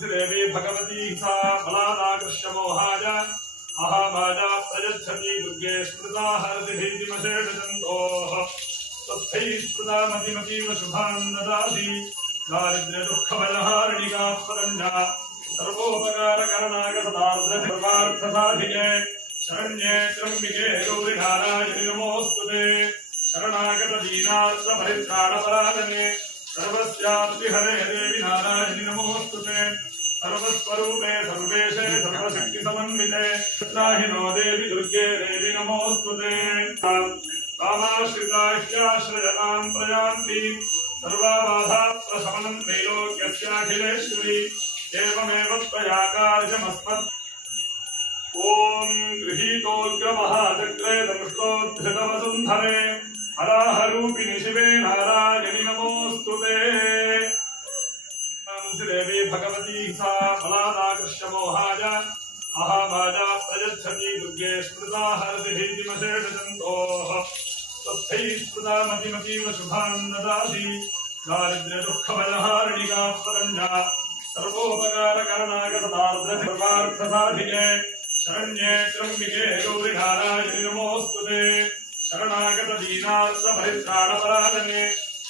देवी भगवती सा बलादाकृष्य मोहाय महामाया प्रयच्छति दुर्गे स्मृता हरतिभीतिमशेषजन्तोः तस्थैः स्मृता मतिमतीव शुभान् ददाति दारिद्र्य दुःखभयहारिणिका स्वरञ्जा सर्वोपकारकरणागतदार्द्रसर्वार्थसाधिके शरण्ये त्र्यम्बिके गौरिनारायणि नमोऽस्तुते शरणागतदीनार्थपरित्राणपरायणे सर्वस्याप्तिहरे देवि नारायणि नमोऽस्तुते सर्वस्वरूपे सर्वेशे सर्वशक्तिसमन्विते त्राहिनो देवि दुर्गे देवि नमोऽस्तुते कामाश्रिताह्याश्रयतां प्रयान्ति सर्वाबाधाप्रशमनं त्रैलोक्यस्याखिलेश्वरी एवमेव त्वया कार्यमस्मत् ॐ गृहीतोऽग्रमहाचक्रे दंष्टोद्धृतवसुन्धरे हराहरूपिणि शिवे नारायणि नमोऽस्तुते देवी भगवती सा बलादाकृष्य मोहाय महामाया प्रयच्छति दुर्गे स्मृता हरतिभीतिमशेषजन्तोः तस्थैः स्मृता मतिमतीव शुभान् ददाति दारिद्र्य दुःखभयहारिणिका स्वरञ्जा सर्वोपकारकरणागतदार्द्रसर्वार्थसाधिके शरण्ये त्र्यम्बिके गौरिनारायणि नमोऽस्तुते शरणागतदीनार्थपरित्राणपरायणे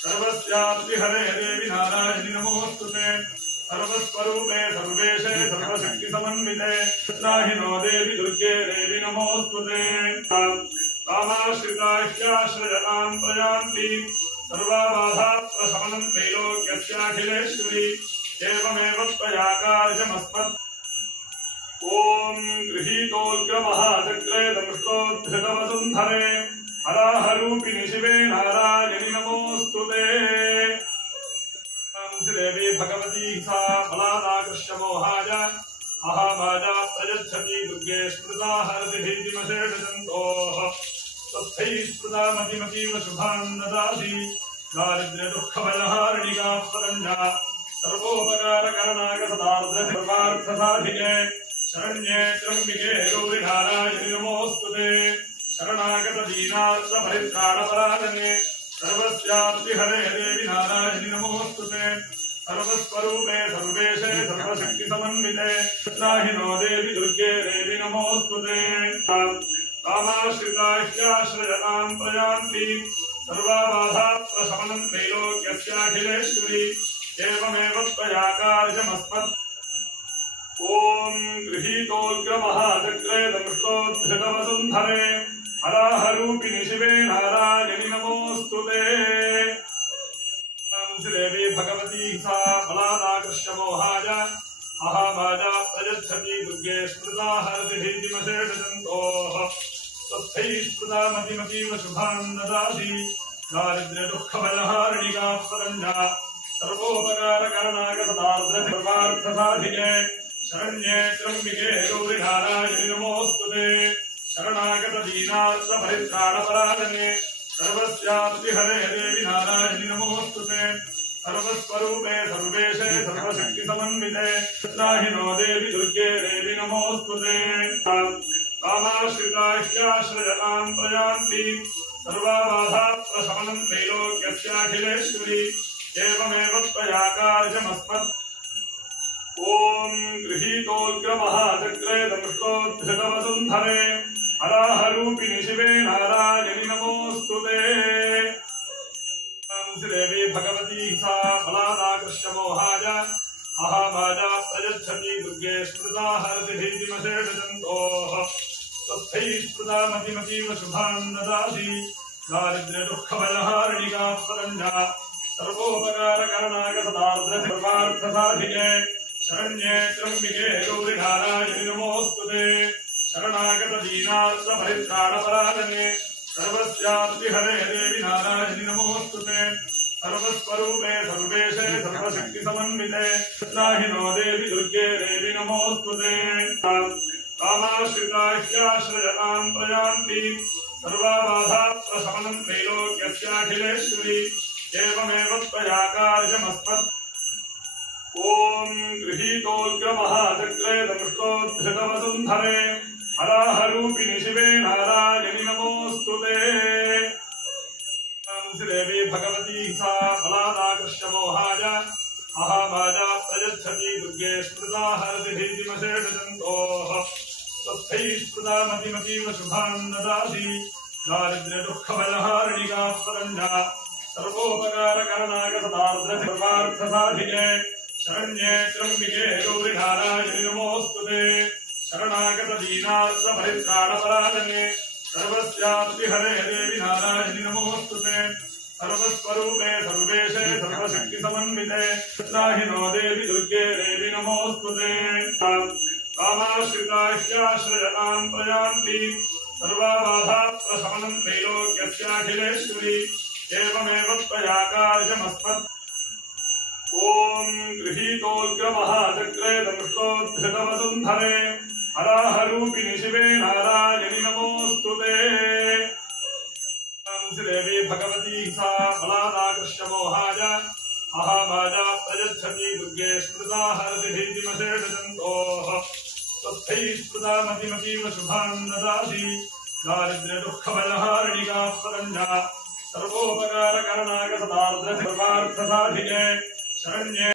सर्वस्याप्तिहरे देवि नारायणि नमोऽस्तुते सर्वस्वरूपे सर्वेशे सर्वशक्तिसमन्विते त्राहिनो देवि दुर्गे देवि नमोऽस्तुते कामाश्रिताह्याश्रयतां प्रयान्ति सर्वाबाधाप्रशमनं त्रैलोक्यस्याखिलेश्वरी एवमेव त्वया कार्यमस्मत् ॐ गृहीतोऽग्रमहाचक्रे दंष्टोद्धृतवसुन्धरे हराहरूपिणि शिवे नारायणि नमोऽस्तुते देवी भगवती सा बलादाकृष्य मोहाय महामाया प्रयच्छति दुर्गे स्मृता हरतिभीतिमशेषजन्तोः तस्थैः स्मृता मतिमतीव शुभान् ददाति दारिद्र्य दुःखभयहारिणिका स्वरञ्जा सर्वोपकारकरणागतदार्द्रसर्वार्थसाधिके शरण्ये त्र्यम्बिके गौरिनारायणि नमोऽस्तुते शरणागतदीनार्थपरित्राणपरायणे सर्वस्याप्तिहरे देवि नारायणि नमोऽस्तुते सर्वस्वरूपे सर्वेशे सर्वशक्तिसमन्विते त्राहिनो देवि दुर्गे देवि नमोऽस्तुते कामाश्रिताह्याश्रयतां प्रयान्ति सर्वाबाधाप्रशमनं त्रैलोक्यस्याखिलेश्वरी एवमेव त्वया कार्यमस्मत् ॐ गृहीतोऽग्रमहाचक्रे दंष्टोद्धृतवसुन्धरे हराहरूपिणि शिवे नारायणि नमोऽस्तुते देवी भगवती सा बलादाकृष्य मोहाय महामाया प्रयच्छति दुर्गे स्मृता हरतिभीतिमशेषजन्तोः तस्थैः स्मृता मतिमतीव शुभान् ददाति दारिद्र्य दुःखभयहारिणिका स्वरञ्जा सर्वोपकारकरणागतदार्द्रसर्वार्थसाधिके शरण्ये त्र्यम्बिके गौरिनारायणि नमोऽस्तुते शरणागतदीनार्थपरित्राणपरायणे सर्वस्याप्तिहरे देवि नारायणि नमोऽस्तुते सर्वस्वरूपे सर्वेशे सर्वशक्तिसमन्विते त्राहिनो देवि दुर्गे देवि नमोऽस्तुते कामाश्रिताह्याश्रयतां प्रयान्ति सर्वाबाधाप्रशमनं त्रैलोक्यस्याखिलेश्वरी एवमेव त्वया कार्यमस्मत् ॐ गृहीतोऽग्रमहाचक्रे दंष्टोद्धृतवसुन्धरे हराहरूपिणि शिवे नारायणि नमोऽस्तुते देवी भगवती सा बलादाकृष्य मोहाय महामाया प्रयच्छति दुर्गे स्मृता हरतिभीतिमशेषजन्तोः तस्थैः स्मृता मतिमतीव शुभान् ददाति दारिद्र्य दुःखभयहारिणिका स्वरञ्जा सर्वोपकारकरणागतदार्द्रसर्वार्थसाधिके शरण्ये त्र्यम्बिके गौरिनारायणि नमोऽस्तुते शरणागतदीनार्थपरित्राणपरायणे सर्वस्याप्तिहरे देवि नारायणि नमोऽस्तुते सर्वस्वरूपे सर्वेशे सर्वशक्तिसमन्विते त्राहिनो देवि दुर्गे देवि नमोऽस्तुते कामाश्रिताह्याश्रयतां प्रयान्ति सर्वाबाधाप्रशमनं त्रैलोक्यस्याखिलेश्वरी एवमेव त्वया कार्यमस्मत् ॐ गृहीतोऽग्रमहाचक्रे दंष्टोद्धृतवसुन्धरे हराहरूपिणि शिवे नारायणि नमोऽस्तुते देवी भगवती सा बलादाकृष्य मोहाय महामाया प्रयच्छति प्रयच्छति दुर्गे स्मृता हरति भीतिमशेषजन्तोः तस्थैः स्मृता मतिमतीव शुभान् ददाति दारिद्र्यदुःखबलहारिणिका परञ्जा सर्वोपकारकरणागतदार्द्रसर्वार्थसाधिके शरण्ये त्र्यम्बिके गौरि नारायणि नमोऽस्तुते शरणागतदीनार्थपरित्राणपरायणे सर्वस्यापि हरे देवि नारायणि नमोऽस्तुते सर्वस्वरूपे सर्वेशे सर्वशक्तिसमन्विते त्राहि नो देवि दुर्गे देवि नमोऽस्तुते कामाश्रिताह्याश्रयताम् प्रयान्ति सर्वाबाधाप्रशमनम् त्रैलोक्यस्याखिलेश्वरी एवमेव त्वया कार्यमस्मत् ॐ गृहीतोऽग्रमहाचक्रे दंष्टोद्धृतवसुन्धरे हराहरूपिणि शिवे नारायणि नमोऽस्तुते देवी भगवती सा फलादाकृष्यमोहाय महामाया प्रयच्छति दुर्गे स्मृता हरति भीतिमशेषजन्तोः तस्थैः स्मृता मतिमतीव शुभान् ददाति दारिद्र्यदुःखबलहारिणिका परञ्जा सर्वोपकारकरणागतदार्द्रसर्वार्थसाधिके शरण्ये